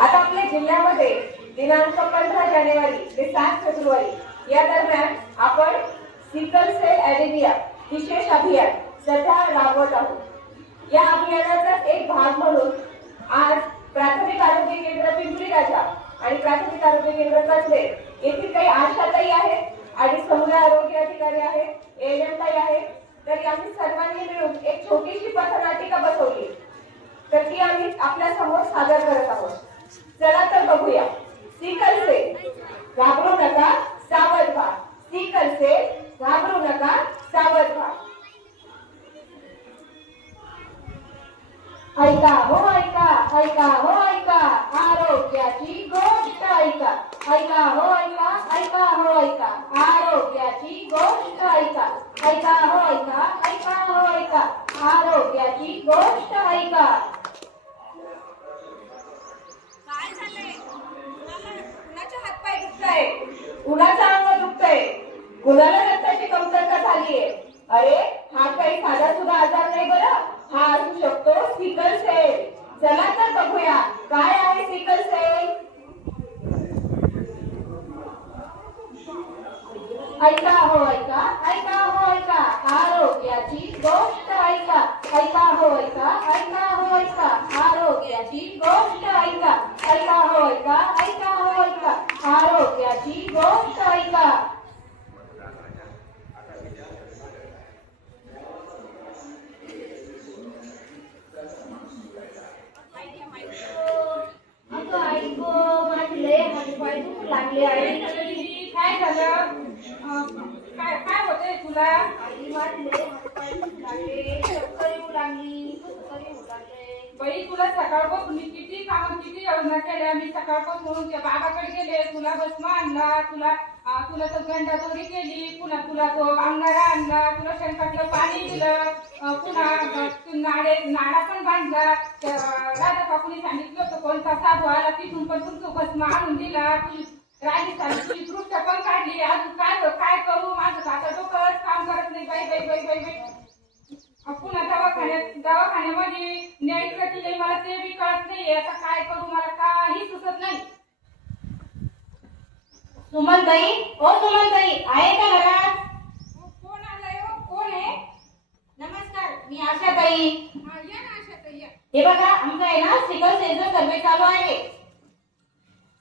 आता आपल्या जिल्ह्यामध्ये दिनांक 15 जानेवारी ते 7 फेब्रुवारी या दरम्यान आपण सिकल सेल ॲनिमिया विशेष अभियान सध्या राबवत आहोत। या अभियानाचा एक भाग म्हणून आज प्राथमिक आरोग्य केंद्र पिंपरी राजा आणि प्राथमिक आरोग्य केंद्र कसबे येथील काही आशाताई आहेत आणि समुदाय आरोग्य अधिकारी आहेत, एएनएम ताई आहेत। तर आम्ही सर्वांनी मिळून एक छोटीशी पथनाटिका बसवली, तर ती आम्ही आपल्या समोर सादर करत आहोत। चला तर बघूया। सिकल सेल घाबरू नका, सावध व्हा। सिकल सेल घाबरू नका, सावध व्हा। ऐका हो ऐका, ऐका हो ऐका, आरोग्याची गोष्ट ऐका। ऐका हो ऐका, ऐका हो ऐका, आरोग्याची गोष्ट ऐका। ऐका हो ऐका, ऐका हो ऐका, आरोग्याची गोष्ट ऐका। काय झालंय? कुणाचे हातपाय दुखताय? कुणाचं अंग दुखतंय? कुणाला रक्ताची कमतरता झालीये? अरे हा काही साधा सुद्धा आजार नाही बरं, हा असू शकतो सिकल सेल। चला तर बघूया काय आहे सिकल सेल। ऐका हो ऐका, ऐका हो ऐका, आरोग्याची गोष्ट ऐका। ऐका हो ऐका, ऐका हो ऐका, आरोग्याची गोष्ट ऐका। ऐका हो ऐका, ऐका हो ऐका, आरोग्याची गोष्ट ऐका। अगं ऐको माझे हातपाय दुखू लागले आहे। काय झालं? काय काय होतंय तुला? आई माझे हातपाय दुखू लागले, चक्कर येऊ लागली, चक्कर येऊ लागले। बाई तुला सकाळपासून मी किती काम किती योजना केल्या। मी सकाळपासून त्या बाबाकडे गेले, तुला भस्म आणला, तुला तो गंडादोरी केली, पुन्हा तुला तो अंगारा आणला, तुला शेणखताचं पाणी दिलं, पुन्हा नाडा पण बांधला। राधा काकूने सांगितलं होतं कोणता साधू आला तिथून पण तुमचं भस्म आणून दिला। राणी तुझी दृष्ट पण काढली। अजून काय काय करू? माझं आता डोकंच काम करत नाही। बाई बाई बाई बाई बाई पुन्हा दवाखान्यामध्ये न्यायचं की नाही मला ते बी कळत नाहीये। आता काय करू? मला काही सुचत नाही। सुमनताई, ओ सुमनताई आहे का घरात? कोण आलंय हो? कोण आहे? नमस्कार, मी आशाताई। या ना आशाताई या। हे बघा आमचा आहे ना सिकल सेलचा सर्वे चालू आहे।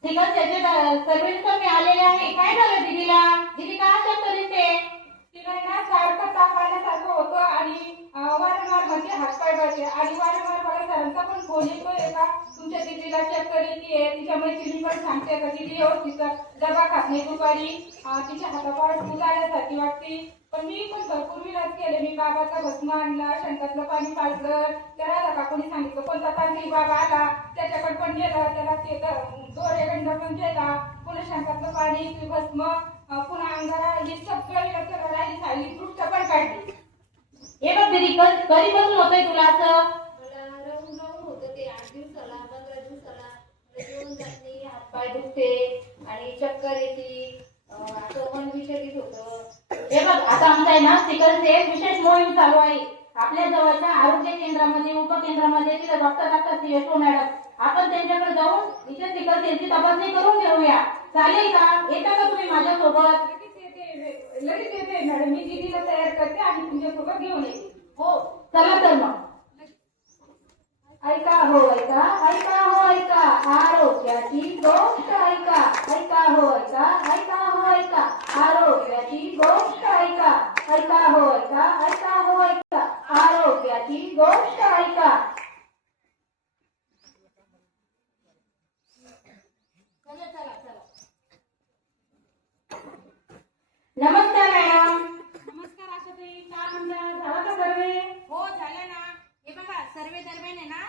सिकल सेलचे सर्वेचा मी आलेले आहे। काय झालं दीदीला? दीदी का अशा तऱ्हेचे? तिला ना सारखं ताप आल्यासारखं होतं आणि वारंवार म्हणजे हातपाय गळते आणि वारंवार मला सरांचा पण फोन येतोय का तुमच्या दीदीला चक्कर येते। तिच्या मैत्रिणी पण सांगते का दीदी व्यवस्थित डबा खात नाही दुपारी, तिच्या हातापाय सूज आल्यासारखी वाटते। पण मी पण भरपूर विलास केले। मी बाबाचा भस्म आणला, शेणखताचं पाणी पाजलं, त्या राधा काकूने सांगितलं कोणता तांत्रिक बाबा आला त्याच्याकडे पण गेलं, त्याला ते दोरे गंड पण केला, पुन्हा शेणखताचं पाणी भस्म पुन्हा अंगारा हे सगळं विलास केलं। राहिली सायली दृष्ट पण काढली। हे बघ दीदी कधीपासून होतंय तुला असं? मला राहून राहून होतं ते 8 दिवसाला 15 दिवसाला जेवण जात नाही, हातपाय दुखते आणि चक्कर येते, असं मन विचलित होतं। हे बघ आता आमचा आहे ना सिकल सेल विशेष मोहीम चालू आहे। आपल्या जवळच्या आरोग्य केंद्रामध्ये उपकेंद्रामध्ये तिथे डॉक्टर असतात यशो मॅडम, आपण त्यांच्याकडे जाऊन इथे सिकल सेलची तपासणी करून घेऊया, चालेल का? येता का तुम्ही माझ्यासोबत? लगेच येते मॅडम, मी दीदीला तयार करते आणि तुमच्यासोबत घेऊन येते। हो चला तर मग। ऐका हो ऐका, ऐका हो ऐका, आरोग्याची गोष्ट ऐका। ऐका हो ऐका, ऐका हो ऐका, आरोग्याची गोष्ट ऐका। ऐका हो ऐका, ऐका हो ऐका, आरोग्याची गोष्ट ऐका। नमस्कार मॅडम। नमस्कार आशाताई, काय म्हणता? झाला का सर्वे? हो झाला ना। हे बघा सर्वे दरम्यान आहे ना,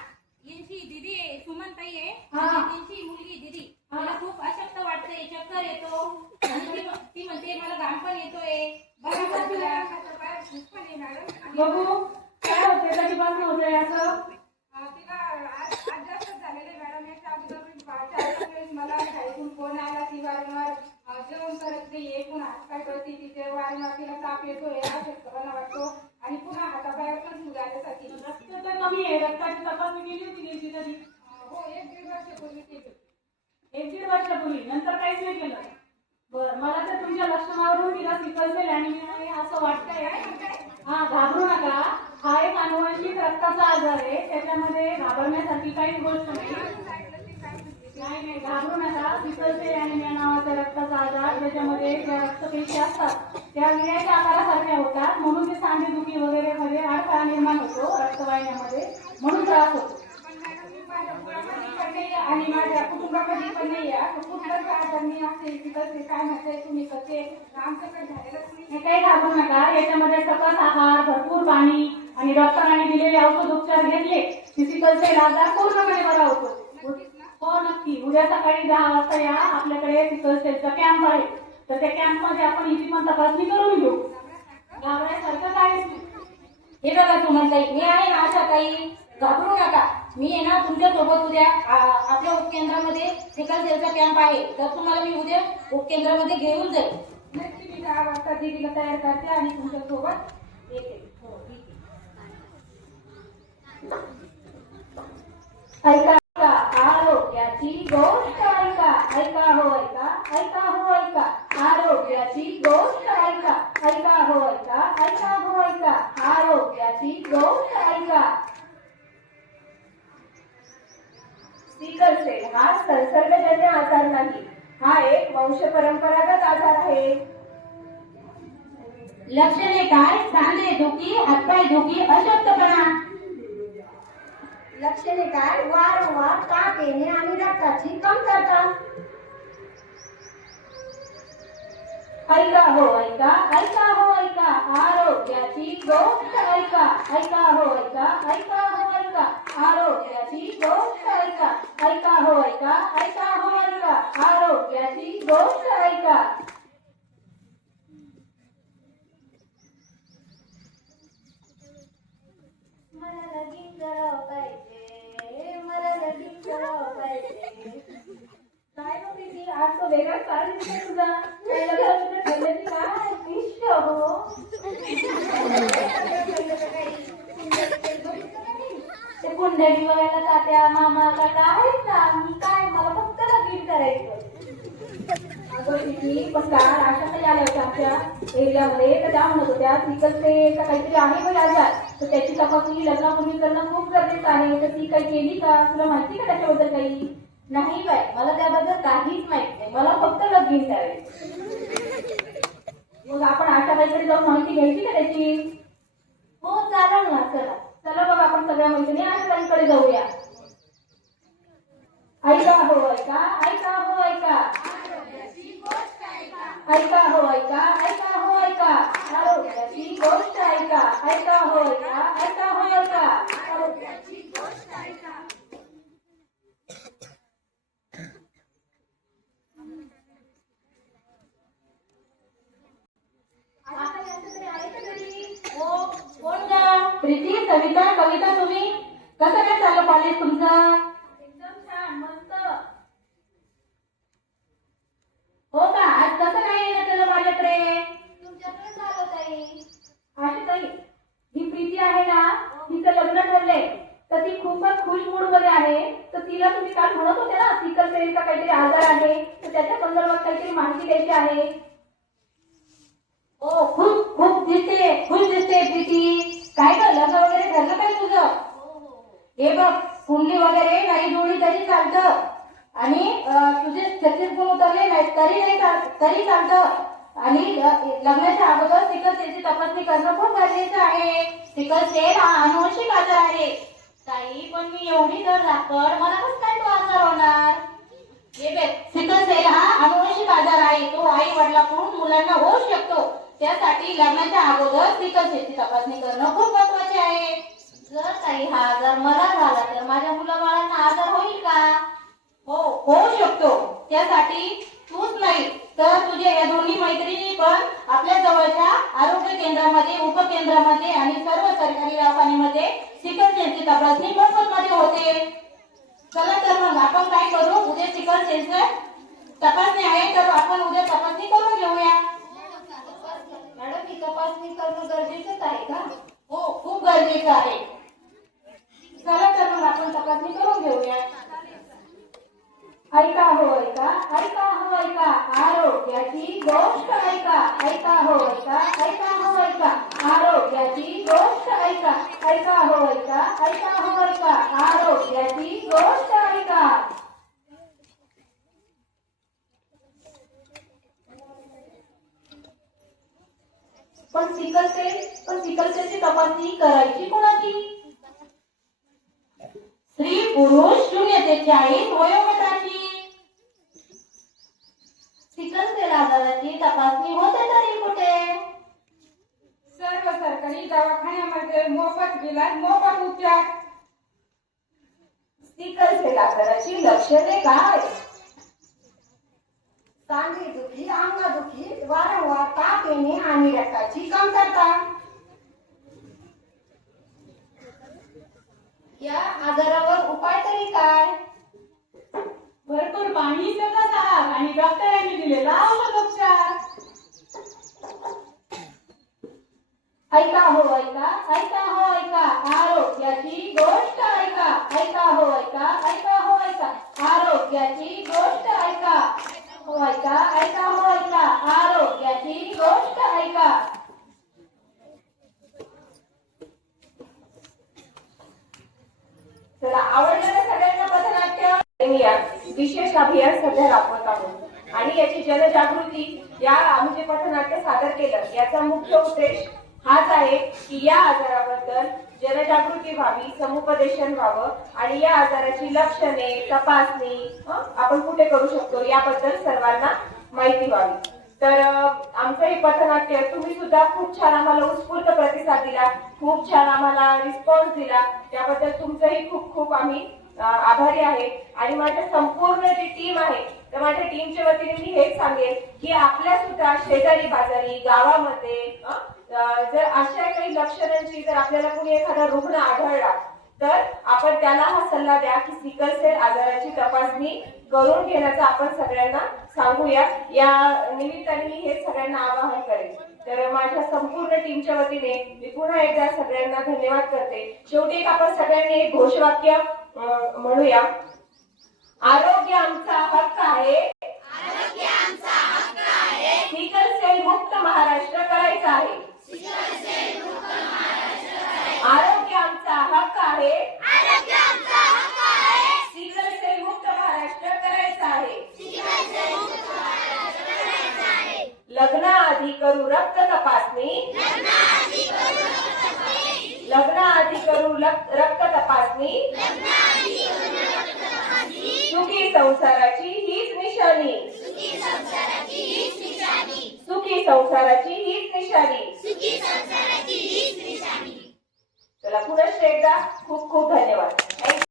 यांची दीदी आहे सुमनताई आहे, त्यांची मुलगी दीदी मला खूप अशक्त वाटते, चक्कर येतो आणि ती म्हणते मला घाम पण येतोय। बघा तिला पायात खूप पण आहे मॅडम। बघू काय होते, कधीपासून होतंय असं? तिला आज जास्त झालेलं आहे मॅडम। याच्या अगोदर मला शाळेतून फोन आला की वारंवार जेवण करत नाहीये, पुन्हा हातपाय गळती, तिथे वारंवार तिला ताप येतोय, अशक्तपणा वाटतो आणि पुन्हा हातापायावर पण सूज आल्यासारखी। रक्त तर कमी आहे, रक्ताची तपासणी केली होती कधी? हो 1-1.5 वर्षापूर्वी केली। 1-1.5 वर्षापूर्वी, नंतर काहीच नाही केलं. बरं, मला तर तुमच्या लक्षणावरून तिला सिकल सेल ॲनिमिया आहे असं वाटतंय. हा, घाबरू नका. हा एक अनुवांशिक रक्ताचा आजार आहे. त्याच्यामध्ये घाबरण्यासारखी काहीच गोष्ट नाही. नाही, घाबरू नका. सिकल सेल ॲनिमिया नावाचा रक्ताचा आजार, त्याच्यामध्ये ज्या रक्तपेशी असतात त्या विड्याच्या आकारासारख्या होतात, म्हणून ते सांधेदुखी वगैरे मध्ये अडथळा निर्माण होतो रक्तवाहिन्यामध्ये, म्हणून त्रास होतो. आणि माझ्या कुटुंबामध्ये पण नाही आहे. कुठलंच आजार नाही असेल कसे काय म्हणताय तुम्ही कसे आमच्याकडे झालेलंच नाही. हे काही घाबरू नका. याच्यामध्ये सकस आहार, भरपूर पाणी आणि डॉक्टरांनी दिलेले औषध उपचार घेतले की सिकल सेल आजार पूर्णपणे बरा होतो. हो, नक्की. उद्या सकाळी 10 वाजता या. आपल्याकडे सिकल सेलचा कॅम्प आहे, तर त्या कॅम्प मध्ये आपण हिची पण तपासणी करून घेऊ. घाबरण्यासारखं काहीच नाही. हे बघा सुमनताई, मी आहे ना आशाताई, घाबरू नका. मी आहे ना तुमच्या सोबत उद्या आपल्या उपकेंद्रामध्ये सिकल सेलचा कॅम्प आहे, तर तुम्हाला मी उद्या उपकेंद्रामध्ये घेऊन जाईल. नक्की मी 10 वाजता दीदीला तयार करते आणि तुमच्या सोबत येते. हो, ठीक ऐका आहे. ऐका, आरोग्याची गोष्ट ऐका. ऐका हो ऐका, ऐका हो ऐका. आरोग्याची गोष्ट ऐका. ऐका हो ऐका, ऐका हो ऐका. आरोग्याची गोष्ट ऐका. सिकल सेल हा संसर्गजन्य आजार नाही. हा एक वंशपरंपरागत आजार आहे. लक्षणे काय? सांधे दुखी, हातपाय दुखी, अशक्तपणा. लक्षणे काय? वारंवार ताप येणे आणि रक्ताची कमतरता. ऐका हो ऐका, ऐका हो ऐका. आरोग्याची गोष्ट ऐका. ऐका हो ऐका, ऐका हो ऐका. आरोग्याची गोष्ट ऐका. ऐका हो ऐका, ऐका हो ऐका. आरोग्याची गोष्ट ऐका. मला लगीन करावं पाहिजे, मला लगीन करावं पाहिजे. काय गं प्रीती, आज तो वेगळा काळ दिसतोय तुझा. काय लग्न ठरलेली काय विष हो. ते कुंडली बघायला तात्या मामा काका आहेत ना. मी काय, मला फक्त लगीन करायचं. अगं प्रीती, पण काल अशा काही आल्या होत्या आमच्या एरियामध्ये, तर त्या म्हणत होत्या सिकल सेल का काहीतरी आहे बघ आजार, तर त्याची तपासणी लग्नापूर्वी करणं खूप गरजेचं आहे. तर ती काही केली का? तुला माहिती का त्याच्याबद्दल काही? नाही बाय, मला त्याबद्दल काहीच माहित नाही. मला फक्त लगीन करायचं. मग आपण आशाबाईकडे जाऊन माहिती घ्यायची का त्याची? हो, चालेल ना. चला चला, बघ आपण सगळ्या मैत्रिणी आशाबाईकडे जाऊया. ऐका हो ऐका, ऐका हो ऐका. ऐका हो ऐका, ऐका हो ऐका. आरोग्याची गोष्ट ऐका. ऐका हो ऐका, ऐका हो ऐका. आरोग्याची गोष्ट ऐका. हो, कोण ग? प्रीती, सविता, कविता, तुम्ही कसं काय चाललं कॉलेज तुमचं? एकदम छान, मस्त. हो का? आज कसं काय येणं केलं माझ्याकडे? तुमच्याकडे झालं ताई. आशाताई, ही प्रीती आहे ना, तिचं लग्न ठरलंय, तर ती खूपच खुश मूड मध्ये आहे. तर तिला तुम्ही काल म्हणत होते ना सिकल सेलचा काहीतरी आजार आहे, तर त्याच्या संदर्भात काहीतरी माहिती द्यायची आहे. हो, खूप खूप दिसते, खुश दिसते प्रीती. काय ग, लग्न वगैरे ठरलं काय तुझं? हे बघ, कुंडली वगैरे नाही जुळली तरी चालतं, आणि तुझे 36 गुण उतरले नाही तरी चालतं. आणि लग्नाच्या अगोदर सिकल सेलची तपासणी करणं खूप गरजेचं आहे. सिकल सेल हा अनुवंशिक आजार आहे. ताई, पण मी एवढी जर लागतं, मला कसं काय तो आजार होणार? हे बघ, सिकल सेल हा अनुवंशिक आजार आहे. तो आई वडिलांकडून मुलांना होऊ शकतो. त्यासाठी लग्नाच्या अगोदर सिकल सेलची तपासणी करणं खूप महत्त्वाचे आहे. जर ताई हा आजार मला झाला तर माझ्या मुलाबाळांना आजार होईल का? हो, होऊ शकतो. त्यासाठी तूच नाही तर तुझ्या या दोन्ही मैत्रिणी पण आपल्या जवळच्या आरोग्य केंद्रामध्ये, उपकेंद्रामध्ये आणि सर्व सरकारी दवाखान्यामध्ये सिकल सेलची तपासणी मोफतमध्ये होते. चला तर मग आपण काय करू, उद्या सिकल सेलचं तपासणी आहे, तर आपण उद्या तपासणी करून घेऊया. मॅडम, ही तपासणी करणं गरजेचंच आहे का? हो, खूप गरजेचं आहे. चला तर मग आपण तपासणी करून घेऊया. ऐका हो ऐका हो ऐका, आरोग्याची गोष्ट ऐका, ऐका हो ऐका, ऐका हो ऐका, आरोग्याची गोष्ट ऐका, ऐका हो ऐका, ऐका हो ऐका, आरोग्याची गोष्ट ऐका. पण सिकलसेलची तपासणी करायची कोणाची? स्त्री पुरुष 0 ते 40 वयोगटाची. सिकलसेल आजाराची तपासणी होते तरी कुठे? सर्व सरकारी दवाखान्यामध्ये मोफत इलाज, मोफत उपचार. सिकलसेल आजाराची लक्षणे काय? सांधेदुखी, अंगदुखी, वारंवार ताप येणे आणि रक्ताची कमतरता. या आजारावर उपाय तरी काय? भरपूर पाणी पित आहात आणि डॉक्टरांनी दिलेला औषधोपचार. ऐका हो ऐका, ऐका हो ऐका, आरोग्याची गोष्ट ऐका, ऐका हो ऐका, ऐका हो ऐका, आरोग्याची गोष्ट ऐका, हो ऐका, ऐका हो ऐका, आरोग्याची गोष्ट ऐका. चला, आवडलं ना सगळ्यांना पथनाट्य? विशेष अभियान सध्या राबवत आहोत आणि याची जनजागृती या आम्ही जे पथनाट्य सादर केलं याचा मुख्य उद्देश हाच आहे की या आजाराबद्दल जनजागृती व्हावी, समुपदेशन व्हावं आणि या आजाराची लक्षणे, तपासणी आपण कुठे करू शकतो याबद्दल सर्वांना माहिती व्हावी. तर आमचं हे पथनाट्य तुम्ही सुद्धा खूप छान आम्हाला उत्स्फूर्त प्रतिसाद दिला, खूप छान आम्हाला रिस्पॉन्स दिला, त्याबद्दल तुमचंही खूप खूप आम्ही आभारी आहे. आणि माझ्या संपूर्ण जी टीम आहे तर माझ्या टीमच्या वतीने मी हेच सांगेन की आपल्या सुद्धा शेजारी बाजारी गावामध्ये जर अशा काही लक्षणांची जर आपल्याला कोणी एखादा रुग्ण आढळला तर आपण त्याला हा सल्ला द्या की सिकलसेल आजाराची तपासणी करून घेण्याचा आपण सगळ्यांना सांगूया. या निमित्ताने मी हे सगळ्यांना आवाहन करेन. तर माझ्या संपूर्ण टीमच्या वतीने मी पुन्हा एकदा सगळ्यांना धन्यवाद करते. शेवटी एक आपण सगळ्यांनी एक घोषवाक्य म्हणूया. आरोग्य आमचा हक्क आहे, आरोग्य आमचा हक्क आहे, सिकलसेल मुक्त महाराष्ट्र करायचा आहे, सिकलसेल मुक्त महाराष्ट्र करायचा. आरोग्य आमचा हक्क आहे, आरोग्य आमचा हक्क आहे, सिकलसेल मुक्त महाराष्ट्र करायचा आहे, सिकलसेल मुक्त महाराष्ट्र करायचा आहे. लग्नाआधी करू रक्त तपासणी, लग्नाआधी करू रक्त तपासणी, लग्नाआधी करू रक्त तपासणी, लग्नाआधी करू रक्त तपासणी. सुखी संसाराची हीच निशाणी, सुखी संसाराची हीच निशाणी, सुखी संसाराची हीच निशाणी, सुखी संसाराची हीच निशाणी. चला, पुन्हा एकदा खूप खूप धन्यवाद.